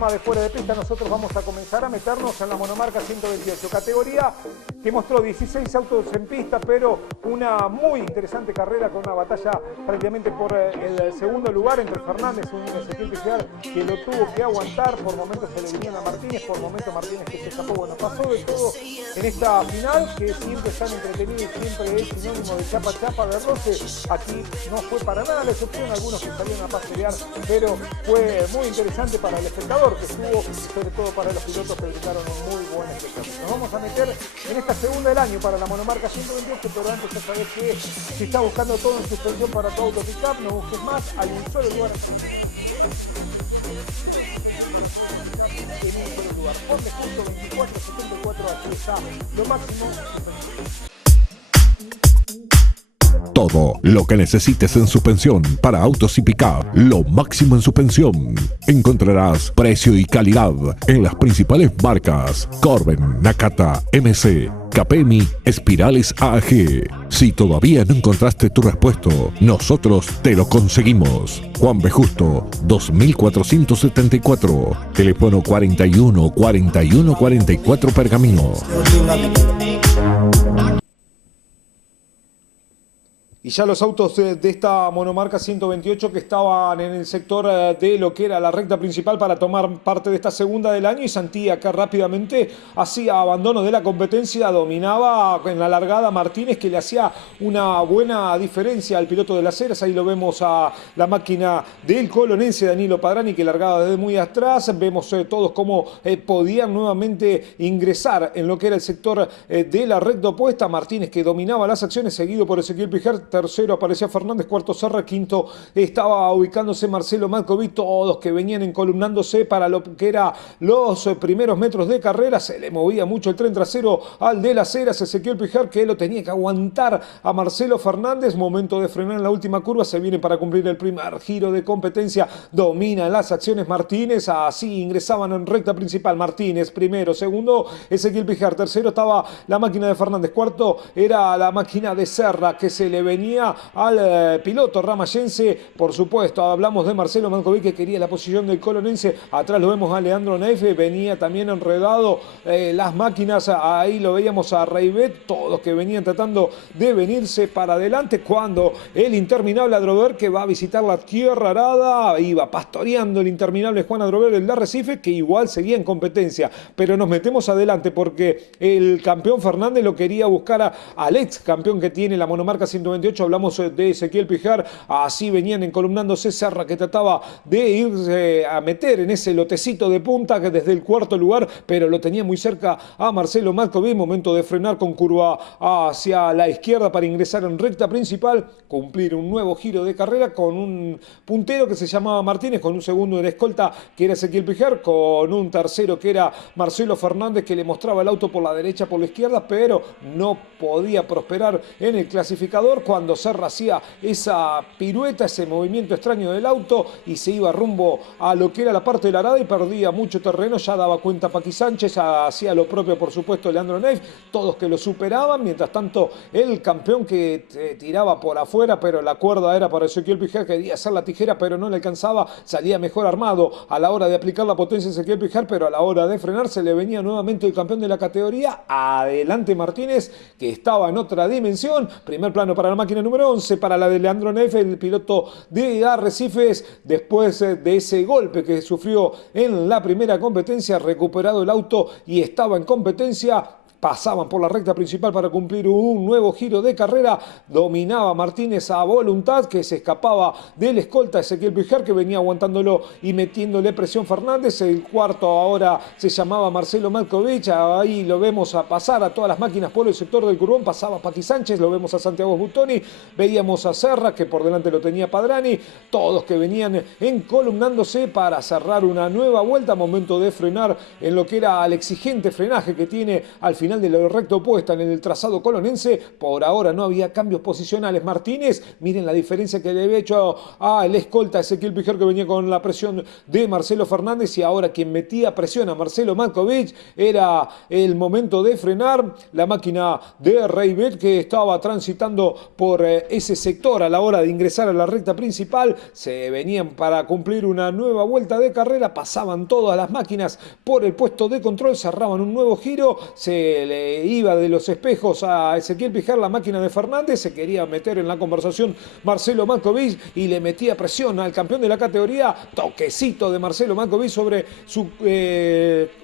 programa de Fuera de Pista. Nosotros vamos a comenzar a meternos en la monomarca 128, categoría que mostró 16 autos en pista, pero una muy interesante carrera con una batalla prácticamente por el segundo lugar entre Fernández y un Ezequiel Pijar que lo tuvo que aguantar. Por momentos se le vinieron a Martínez, por momentos Martínez que se escapó. Bueno, pasó de todo en esta final, que siempre están entretenidos y siempre es sinónimo de chapa, de roce. Aquí no fue para nada la excepción, algunos que salieron a pasear, pero fue muy interesante para el espectador que estuvo, y sobre todo para los pilotos que brindaron un muy buen espectáculo. Nos vamos a meter en esta segunda del año para la monomarca 128, pero antes ya sabés que si estás buscando todo en suspensión para tu auto pickup, no busques más, hay un solo lugar. En un solo lugar. Ponte justo 2474, aquí está lo máximo. Todo lo que necesites en suspensión para autos y pick-up, lo máximo en suspensión. Encontrarás precio y calidad en las principales marcas: Corben, Nakata, MC, Capemi, Espirales AG. Si todavía no encontraste tu repuesto, nosotros te lo conseguimos. Juan B. Justo, 2474, teléfono 41 41 44 Pergamino. Y ya los autos de esta monomarca 128 que estaban en el sector de lo que era la recta principal para tomar parte de esta segunda del año, y Santí acá rápidamente hacía abandono de la competencia, dominaba en la largada Martínez, que le hacía una buena diferencia al piloto de las Heras. Ahí lo vemos a la máquina del colonense Danilo Padrani, que largaba desde muy atrás. Vemos todos cómo podían nuevamente ingresar en lo que era el sector de la recta opuesta. Martínez, que dominaba las acciones, seguido por Ezequiel Pijar. Tercero aparecía Fernández, cuarto Serra, quinto estaba ubicándose Marcelo Malkovic, todos que venían encolumnándose para lo que era los primeros metros de carrera. Se le movía mucho el tren trasero al de las Heras, Ezequiel Pijar, que lo tenía que aguantar a Marcelo Fernández. Momento de frenar en la última curva, se viene para cumplir el primer giro de competencia. Domina las acciones Martínez, así ingresaban en recta principal Martínez, primero, segundo Ezequiel Pijar, tercero estaba la máquina de Fernández, cuarto era la máquina de Serra, que se le venía al piloto ramayense. Por supuesto, hablamos de Marcelo Malkovic, que quería la posición del colonense. Atrás lo vemos a Leandro Neif, venía también enredado las máquinas. Ahí lo veíamos a Reibet, todos que venían tratando de venirse para adelante, cuando el interminable Adrover, que va a visitar la Tierra Arada, iba pastoreando el interminable Juan Adrover, el de Arrecife, que igual seguía en competencia. Pero nos metemos adelante porque el campeón Fernández lo quería buscar al ex campeón que tiene la monomarca 128. Hablamos de Ezequiel Pijar, así venían encolumnándose. Serra, que trataba de irse a meter en ese lotecito de punta que desde el cuarto lugar, pero lo tenía muy cerca a Marcelo Malkovic. Momento de frenar con curva hacia la izquierda para ingresar en recta principal, cumplir un nuevo giro de carrera con un puntero que se llamaba Martínez, con un segundo en escolta que era Ezequiel Pijar, con un tercero que era Marcelo Fernández, que le mostraba el auto por la derecha, por la izquierda, pero no podía prosperar en el clasificador cuando Serra hacía esa pirueta, ese movimiento extraño del auto, y se iba rumbo a lo que era la parte de la arada y perdía mucho terreno. Ya daba cuenta Paqui Sánchez, hacía lo propio por supuesto Leandro Neif, todos que lo superaban. Mientras tanto, el campeón que tiraba por afuera, pero la cuerda era para Ezequiel Pijar, que quería hacer la tijera pero no le alcanzaba, salía mejor armado a la hora de aplicar la potencia Ezequiel Pijar, pero a la hora de frenar se le venía nuevamente el campeón de la categoría. Adelante Martínez, que estaba en otra dimensión. Primer plano para la máquina número 11, para la de Leandro Neif, el piloto de Arrecifes. Después de ese golpe que sufrió en la primera competencia, recuperado el auto y estaba en competencia. Pasaban por la recta principal para cumplir un nuevo giro de carrera. Dominaba Martínez a voluntad, que se escapaba del escolta Ezequiel Pijar, que venía aguantándolo y metiéndole presión Fernández. El cuarto ahora se llamaba Marcelo Malkovic. Ahí lo vemos a pasar a todas las máquinas por el sector del curbón. Pasaba Paqui Sánchez, lo vemos a Santiago Butoni, veíamos a Serra, que por delante lo tenía Padrani. Todos que venían encolumnándose para cerrar una nueva vuelta. Momento de frenar en lo que era el exigente frenaje que tiene al final final de la recta opuesta en el trazado colonense. Por ahora no había cambios posicionales. Martínez, miren la diferencia que le había hecho al escolta Ezequiel Pijar, que venía con la presión de Marcelo Fernández, y ahora quien metía presión a Marcelo Markovic. Era el momento de frenar la máquina de Reybet, que estaba transitando por ese sector a la hora de ingresar a la recta principal. Se venían para cumplir una nueva vuelta de carrera, pasaban todas las máquinas por el puesto de control, cerraban un nuevo giro, se le iba de los espejos a Ezequiel Pijar la máquina de Fernández, se quería meter en la conversación Marcelo Markovic y le metía presión al campeón de la categoría. Toquecito de Marcelo Markovic sobre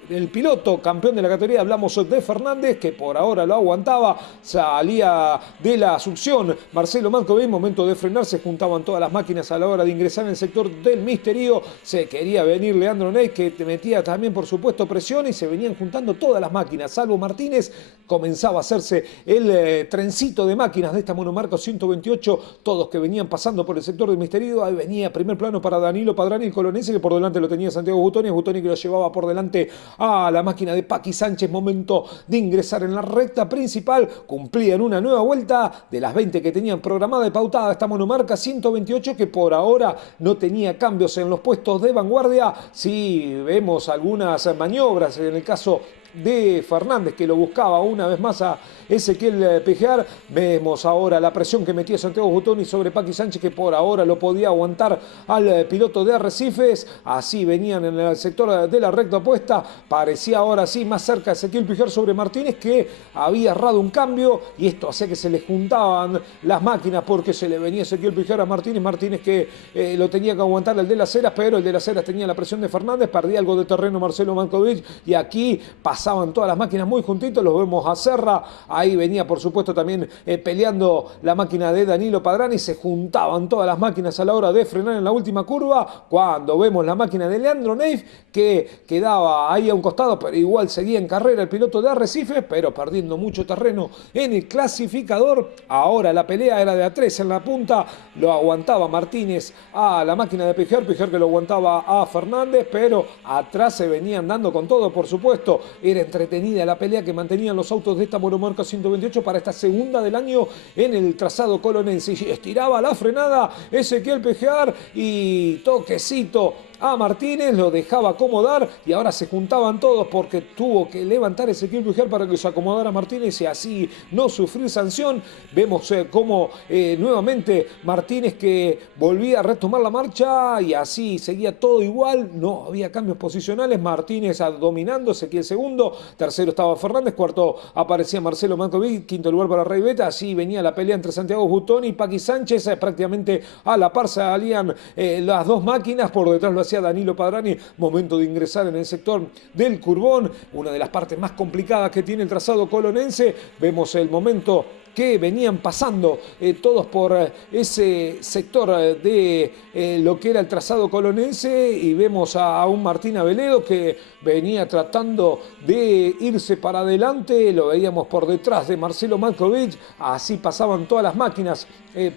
el piloto campeón de la categoría. Hablamos de Fernández, que por ahora lo aguantaba, salía de la succión Marcelo Markovic. Momento de frenar, se juntaban todas las máquinas a la hora de ingresar en el sector del Misterio. Se quería venir Leandro Ney, que metía también por supuesto presión, y se venían juntando todas las máquinas, salvo Martínez. Comenzaba a hacerse el trencito de máquinas de esta monomarca 128, todos que venían pasando por el sector del Misterio. Ahí venía primer plano para Danilo Padrani, el colonense, que por delante lo tenía Santiago Butoni que lo llevaba por delante a la máquina de Paqui Sánchez. Momento de ingresar en la recta principal, cumplían una nueva vuelta de las 20 que tenían programada y pautada esta monomarca 128, que por ahora no tenía cambios en los puestos de vanguardia. Sí vemos algunas maniobras en el caso de Fernández, que lo buscaba una vez más a Ezequiel Pijar. Vemos ahora la presión que metía Santiago Butoni sobre Paqui Sánchez, que por ahora lo podía aguantar al piloto de Arrecifes. Así venían en el sector de la recta opuesta. Parecía ahora sí más cerca Ezequiel Pijar sobre Martínez, que había errado un cambio, y esto hacía que se le juntaban las máquinas, porque se le venía Ezequiel Pijar a Martínez. Martínez que lo tenía que aguantar el de las Heras, pero el de las Heras tenía la presión de Fernández. Perdía algo de terreno Marcelo Markovic, y aquí pasaban todas las máquinas muy juntitos. Los vemos a Serra. Ahí venía por supuesto también peleando la máquina de Danilo Padrani. Se juntaban todas las máquinas a la hora de frenar en la última curva, cuando vemos la máquina de Leandro Neif, que quedaba ahí a un costado, pero igual seguía en carrera el piloto de Arrecife, pero perdiendo mucho terreno en el clasificador. Ahora la pelea era de a 3 en la punta. Lo aguantaba Martínez a la máquina de Pijar que lo aguantaba a Fernández, pero atrás se venían dando con todo, por supuesto. Era entretenida la pelea que mantenían los autos de esta monomarca 128 para esta segunda del año en el trazado colonense. Y estiraba la frenada Ezequiel Pijar, y toquecito a Martínez, lo dejaba acomodar, y ahora se juntaban todos porque tuvo que levantar Ezequiel Pijar para que se acomodara Martínez y así no sufrir sanción. Vemos cómo nuevamente Martínez, que volvía a retomar la marcha, y así seguía todo igual, no había cambios posicionales. Martínez dominando, Ezequiel segundo, tercero estaba Fernández, cuarto aparecía Marcelo Markovic, quinto lugar para Reybet. Así venía la pelea entre Santiago Butoni y Paqui Sánchez, prácticamente a la par salían las dos máquinas. Por detrás lo hacía Danilo Padrani. Momento de ingresar en el sector del Curbón, una de las partes más complicadas que tiene el trazado colonense. Vemos el momento que venían pasando todos por ese sector de lo que era el trazado colonense, y vemos a un Martín Aveledo que venía tratando de irse para adelante. Lo veíamos por detrás de Marcelo Markovic. Así pasaban todas las máquinas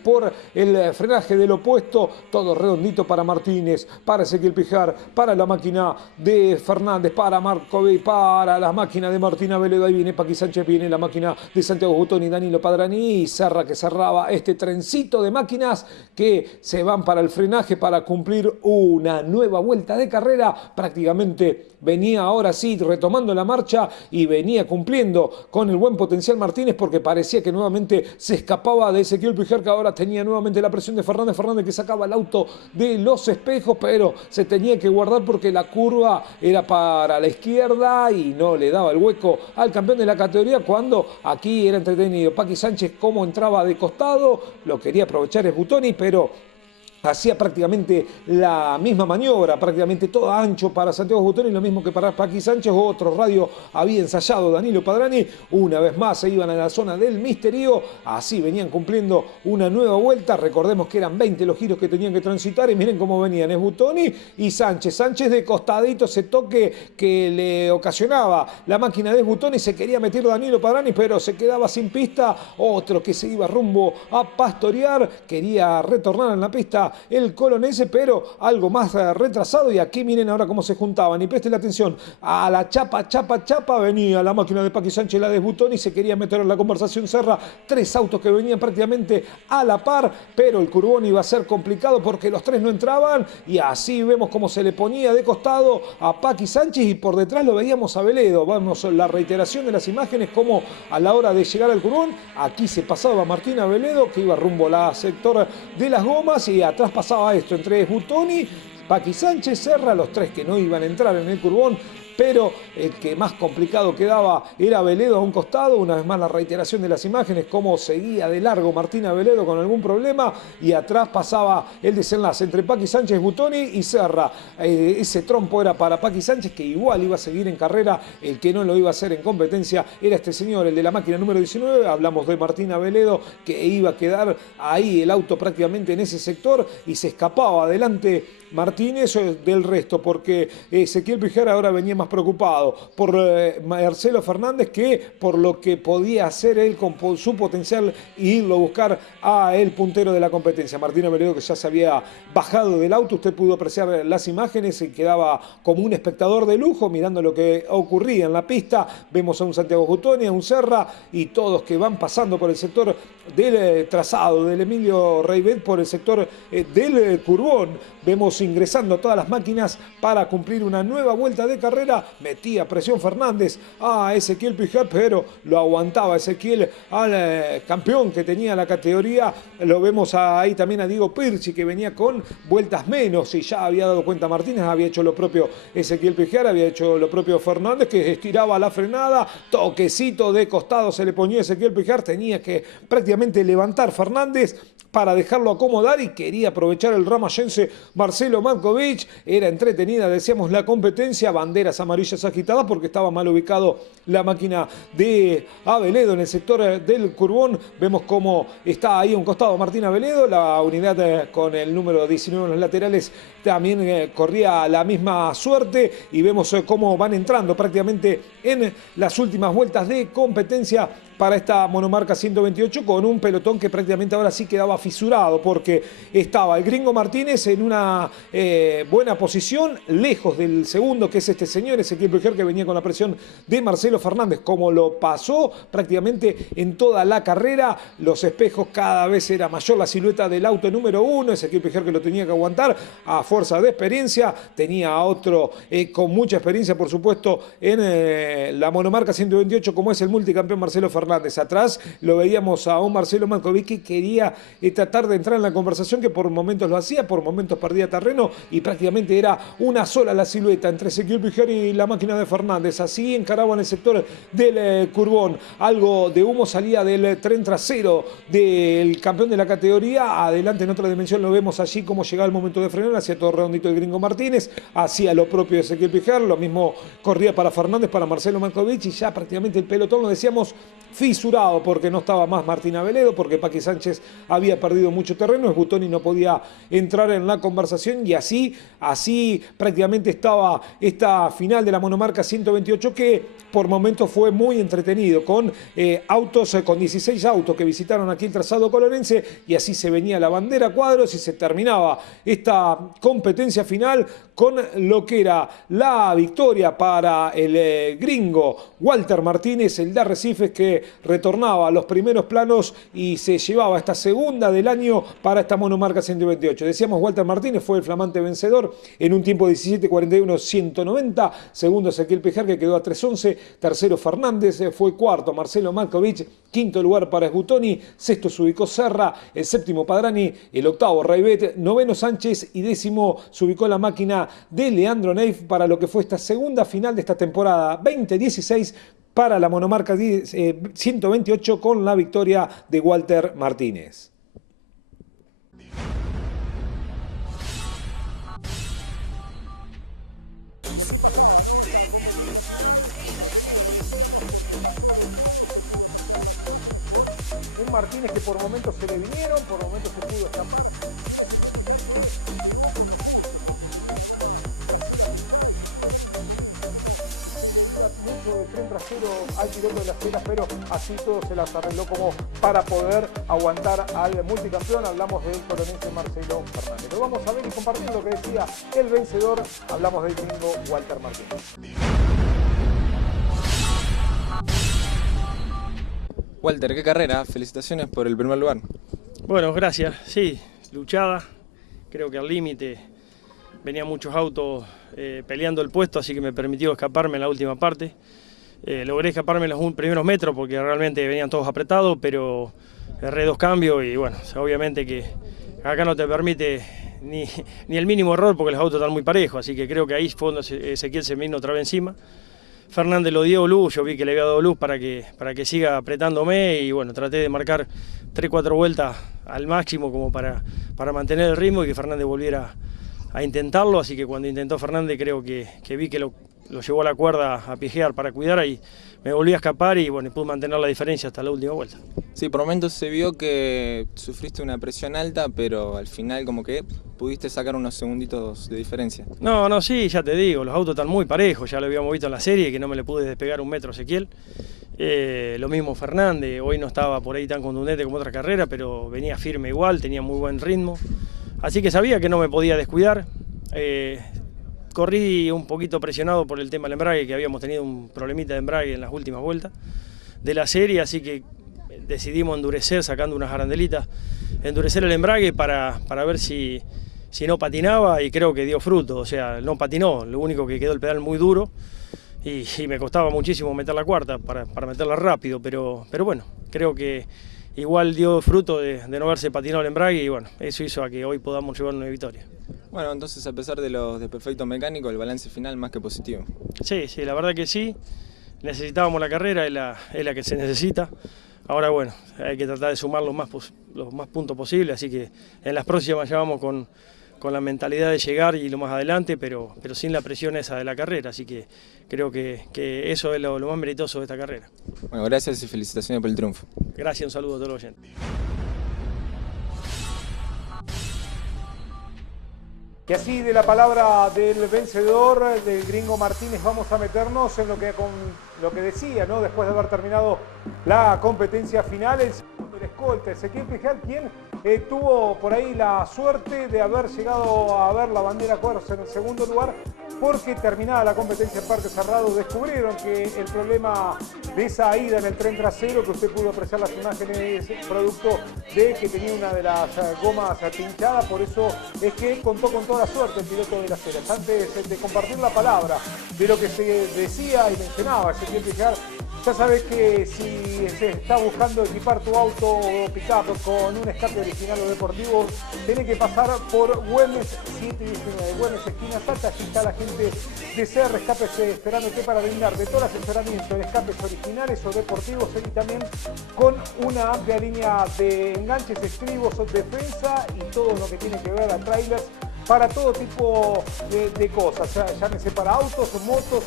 por el frenaje del opuesto, todo redondito para Martínez, para Ezequiel Pijar, para la máquina de Fernández, para Markovic, para la máquina de Martín Aveledo. Ahí viene Paqui Sánchez, viene la máquina de Santiago Butoni, Danilo Padrani, y Serra, que cerraba este trencito de máquinas que se van para el frenaje para cumplir una nueva vuelta de carrera. Prácticamente venía ahora sí retomando la marcha y venía cumpliendo con el buen potencial Martínez, porque parecía que nuevamente se escapaba de Ezequiel Pijar, que ahora tenía nuevamente la presión de Fernández. Fernández que sacaba el auto de los espejos, pero se tenía que guardar porque la curva era para la izquierda y no le daba el hueco al campeón de la categoría, cuando aquí era entretenido. Paqui Sánchez cómo entraba de costado, lo quería aprovechar es Butoni, pero hacía prácticamente la misma maniobra, prácticamente todo ancho para Santiago Butoni, lo mismo que para Paqui Sánchez. Otro radio había ensayado Danilo Padrani. Una vez más se iban a la zona del Misterio. Así venían cumpliendo una nueva vuelta. Recordemos que eran 20 los giros que tenían que transitar, y miren cómo venían. Es Butoni y Sánchez. Sánchez de costadito, ese toque que le ocasionaba la máquina de Butoni. Se quería meter Danilo Padrani, pero se quedaba sin pista. Otro que se iba rumbo a pastorear, quería retornar en la pista para el colonense, pero algo más retrasado. Y aquí miren ahora cómo se juntaban. Y presten la atención, a la chapa venía la máquina de Paqui Sánchez, la de Butoni, y se quería meter en la conversación Serra. 3 autos que venían prácticamente a la par, pero el curbón iba a ser complicado porque los 3 no entraban. Y así vemos cómo se le ponía de costado a Paqui Sánchez y por detrás lo veíamos a Veledo. Vamos la reiteración de las imágenes, como a la hora de llegar al curbón, aquí se pasaba Martín Veledo, que iba rumbo al sector de las gomas, y atrás pasaba esto entre Butoni, Paqui Sánchez, Serra, los 3 que no iban a entrar en el curbón. Pero el que más complicado quedaba era Veledo a un costado. Una vez más la reiteración de las imágenes, cómo seguía de largo Martín Veledo con algún problema, y atrás pasaba el desenlace entre Paqui Sánchez, Butoni y Serra. Ese trompo era para Paqui Sánchez, que igual iba a seguir en carrera. El que no lo iba a hacer en competencia era este señor, el de la máquina número 19. Hablamos de Martín Veledo, que iba a quedar ahí el auto prácticamente en ese sector, y se escapaba adelante Martínez del resto, porque Ezequiel Pijara ahora venía más preocupado por Marcelo Fernández que por lo que podía hacer él con su potencial y irlo a buscar a el puntero de la competencia. Martín Veledo, que ya se había bajado del auto, usted pudo apreciar las imágenes y quedaba como un espectador de lujo mirando lo que ocurría en la pista. Vemos a un Santiago Butoni, a un Serra, y todos que van pasando por el sector del trazado del Emilio Reibet, por el sector del curbón. Vemos ingresando todas las máquinas para cumplir una nueva vuelta de carrera. Metía presión Fernández a Ezequiel Pijar, pero lo aguantaba Ezequiel al campeón que tenía la categoría. Lo vemos ahí también a Diego Pirchi, que venía con vueltas menos, y ya había dado cuenta Martínez, había hecho lo propio Ezequiel Pijar, había hecho lo propio Fernández, que estiraba la frenada, toquecito de costado se le ponía Ezequiel Pijar, tenía que prácticamente levantar Fernández para dejarlo acomodar, y quería aprovechar el ramayense Marcelo Matkovic. Era entretenida, decíamos, la competencia, banderas amarillas agitadas porque estaba mal ubicado la máquina de Veledo en el sector del curbón. Vemos cómo está ahí a un costado Martín Veledo, la unidad con el número 19 en los laterales también corría la misma suerte, y vemos cómo van entrando prácticamente en las últimas vueltas de competencia para esta monomarca 128, con un pelotón que prácticamente ahora sí quedaba fisurado, porque estaba el Gringo Martínez en una buena posición, lejos del segundo, que es este señor Ezequiel Pijar, que venía con la presión de Marcelo Fernández, como lo pasó prácticamente en toda la carrera. Los espejos, cada vez era mayor la silueta del auto número 1, Ezequiel Pijar, que lo tenía que aguantar a fuerza de experiencia. Tenía a otro con mucha experiencia, por supuesto, en la monomarca 128, como es el multicampeón Marcelo Fernández. Atrás lo veíamos a un Marcelo Matkovic que quería tratar de entrar en la conversación, que por momentos lo hacía, por momentos perdía terreno, y prácticamente era una sola la silueta entre Ezequiel Pijar y la máquina de Fernández. Así encaraban el sector del curbón. Algo de humo salía del tren trasero del campeón de la categoría. Adelante en otra dimensión lo vemos allí como llegaba el momento de frenar, hacia todo redondito el Gringo Martínez, hacía lo propio de Ezequiel Pijar, lo mismo corría para Fernández, para Marcelo Matkovic, y ya prácticamente el pelotón, lo decíamos, fisurado, porque no estaba más Martín Veledo, porque Paqui Sánchez había perdido mucho terreno, es Butoni, no podía entrar en la conversación, y así prácticamente estaba esta final de la monomarca 128, que por momentos fue muy entretenido, con autos, con 16 autos que visitaron aquí el trazado colonense, y así se venía la bandera a cuadros y se terminaba esta competencia final con lo que era la victoria para el gringo Walter Martínez, el de Arrecifes, que retornaba a los primeros planos y se llevaba esta segunda del año para esta monomarca 128. Decíamos, Walter Martínez fue el flamante vencedor en un tiempo de 17:41.190, segundo Ezequiel Pijar, que quedó a 3:11, tercero Fernández, fue cuarto Marcelo Matkovic, quinto lugar para Butoni, sexto se ubicó Serra, el séptimo Padrani, el octavo Reibet, noveno Sánchez, y décimo se ubicó la máquina de Leandro Neif para lo que fue esta segunda final de esta temporada 2016 para la monomarca 128, con la victoria de Walter Martínez. Un Martínez que por momentos se le vinieron, por momentos se pudo escapar. Mucho de tren 0 al piloto de las ceras, pero así todo se las arregló como para poder aguantar al multicampeón. Hablamos del toronense Marcelo Fernández. Pero vamos a ver y compartir lo que decía el vencedor. Hablamos del gringo Walter Martínez. Walter, qué carrera, felicitaciones por el primer lugar. Bueno, gracias, sí, luchada, creo que al límite, venían muchos autos peleando el puesto, así que me permitió escaparme en la última parte. Logré escaparme en los primeros metros porque realmente venían todos apretados, pero erré 2 cambios y bueno, obviamente que acá no te permite ni el mínimo error porque los autos están muy parejos, así que creo que ahí fue donde Ezequiel se me vino otra vez encima. Fernández lo dio luz, yo vi que le había dado luz para que siga apretándome y bueno, traté de marcar 3-4 vueltas al máximo como para mantener el ritmo y que Fernández volviera a intentarlo, así que cuando intentó Fernández creo que vi que lo llevó a la cuerda a pijear para cuidar y me volví a escapar y bueno, pude mantener la diferencia hasta la última vuelta. Sí, por momentos se vio que sufriste una presión alta, pero al final como que pudiste sacar unos segunditos de diferencia. No, sí, ya te digo, los autos están muy parejos, ya lo habíamos visto en la serie, que no me le pude despegar 1 metro a Ezequiel. Lo mismo Fernández, hoy no estaba por ahí tan contundente como otra carrera, pero venía firme igual, tenía muy buen ritmo. Así que sabía que no me podía descuidar. Corrí un poquito presionado por el tema del embrague, que habíamos tenido un problemita de embrague en las últimas vueltas de la serie, así que decidimos endurecer, sacando unas arandelitas, endurecer el embrague para ver si no patinaba y creo que dio fruto, o sea, no patinó, lo único que quedó el pedal muy duro y me costaba muchísimo meter la cuarta para meterla rápido, pero bueno, creo que igual dio fruto de no haberse patinado el embrague y bueno, eso hizo a que hoy podamos llevar una victoria. Bueno, entonces a pesar de los desperfectos mecánicos, el balance final más que positivo. Sí, la verdad que sí, necesitábamos la carrera, es la que se necesita. Ahora bueno, hay que tratar de sumar los más puntos posibles, así que en las próximas ya vamos con la mentalidad de llegar y lo más adelante, pero sin la presión esa de la carrera, así que creo que eso es lo más meritoso de esta carrera. Bueno, gracias y felicitaciones por el triunfo. Gracias, un saludo a todos los oyentes. Y así de la palabra del vencedor, del gringo Martínez, vamos a meternos en lo que decía, ¿no? Después de haber terminado la competencia final, el segundo del escolta, Ezequiel Pijar, quien tuvo por ahí la suerte de haber llegado a ver la bandera cuerza en el segundo lugar, porque terminada la competencia en parque cerrado, descubrieron que el problema de esa ida en el tren trasero, que usted pudo apreciar las imágenes, es producto de que tenía una de las gomas pinchada, por eso es que contó con toda la suerte el piloto de las ceras. Antes de compartir la palabra de lo que se decía y mencionaba Ezequiel Pijar, ya sabes que si se está buscando equipar tu auto o pick-up con un escape original o deportivo, tiene que pasar por Güemes 719, Güemes esquina Salta. Aquí está la gente de CR Escapes esperándote para brindar de todo el asesoramiento en escapes originales o deportivos y también con una amplia línea de enganches, estribos, defensa y todo lo que tiene que ver a trailers para todo tipo de cosas, llámese para autos, motos,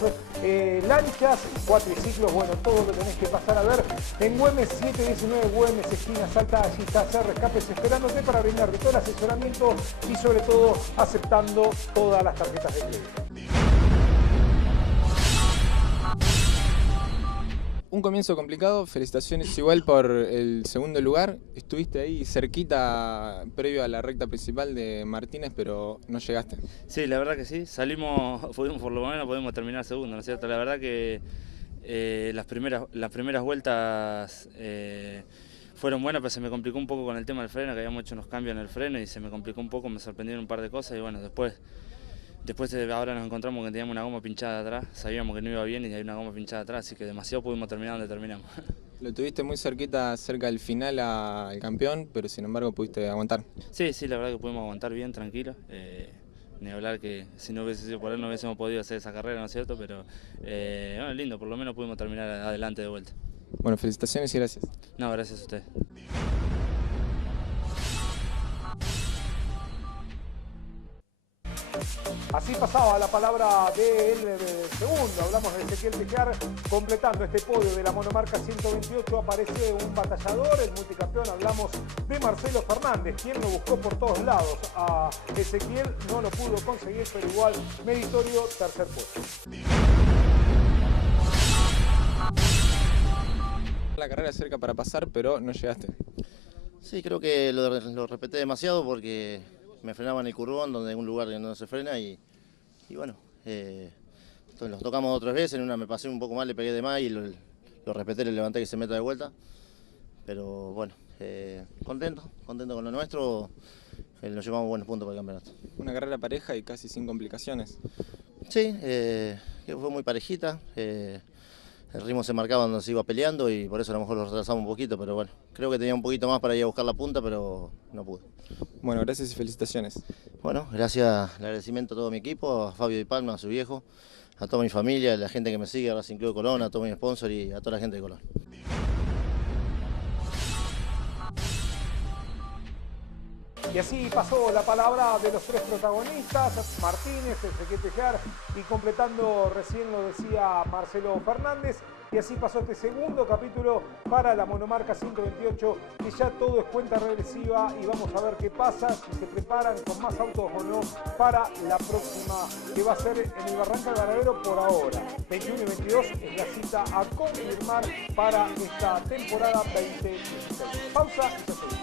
lanchas, cuatriciclos, bueno, todo lo tenés que pasar a ver en Güemes 719, Güemes, esquina Salta. Allí está CR Escapes esperándote para brindarte todo el asesoramiento y sobre todo aceptando todas las tarjetas de crédito. Un comienzo complicado, felicitaciones igual por el segundo lugar. Estuviste ahí cerquita previo a la recta principal de Martínez, pero no llegaste. Sí, la verdad que sí, por lo menos podemos terminar segundo, ¿no es cierto? La verdad que las primeras vueltas fueron buenas, pero se me complicó un poco con el tema del freno, que habíamos hecho unos cambios en el freno y se me complicó un poco, me sorprendieron un par de cosas y bueno, después ahora nos encontramos que teníamos una goma pinchada atrás, sabíamos que no iba bien y hay una goma pinchada atrás, así que demasiado pudimos terminar donde terminamos. Lo tuviste muy cerquita, cerca del final al campeón, pero sin embargo pudiste aguantar. Sí, la verdad que pudimos aguantar bien, tranquilo. Ni hablar que si no hubiese sido por él no hubiésemos podido hacer esa carrera, ¿no es cierto? Pero bueno, lindo, por lo menos pudimos terminar adelante de vuelta. Bueno, felicitaciones y gracias. No, gracias a usted. Así pasaba la palabra del segundo, hablamos de Ezequiel Pijar, completando este podio de la monomarca 128, aparece un batallador, el multicampeón, hablamos de Marcelo Fernández, quien lo buscó por todos lados, a Ezequiel no lo pudo conseguir, pero igual meritorio tercer puesto. la carrera cerca para pasar, pero no llegaste. Sí, creo que lo respeté demasiado porque me frenaba en el curvón, donde hay un lugar donde no se frena y bueno, entonces los tocamos 2 o 3 veces, en una me pasé un poco mal, le pegué de más y lo respeté, le levanté que se meta de vuelta, pero bueno, contento con lo nuestro, nos llevamos buenos puntos para el campeonato. Una carrera pareja y casi sin complicaciones. Sí, que fue muy parejita, el ritmo se marcaba donde se iba peleando y por eso a lo mejor lo retrasamos un poquito, pero bueno, creo que tenía un poquito más para ir a buscar la punta, pero no pude. Bueno, gracias y felicitaciones. Bueno, gracias, el agradecimiento a todo mi equipo, a Fabio Di Palma, a su viejo, a toda mi familia, a la gente que me sigue, a Racing Club de Colón, a todo mi sponsor y a toda la gente de Colón. Y así pasó la palabra de los 3 protagonistas, Martínez, Ezequiel Tejar y completando recién lo decía Marcelo Fernández. Y así pasó este segundo capítulo para la monomarca 128, que ya todo es cuenta regresiva y vamos a ver qué pasa, si se preparan con más autos o no para la próxima, que va a ser en el Barranca del Baradero por ahora. 21 y 22 es la cita a confirmar para esta temporada 2016. Pausa y ya seguimos.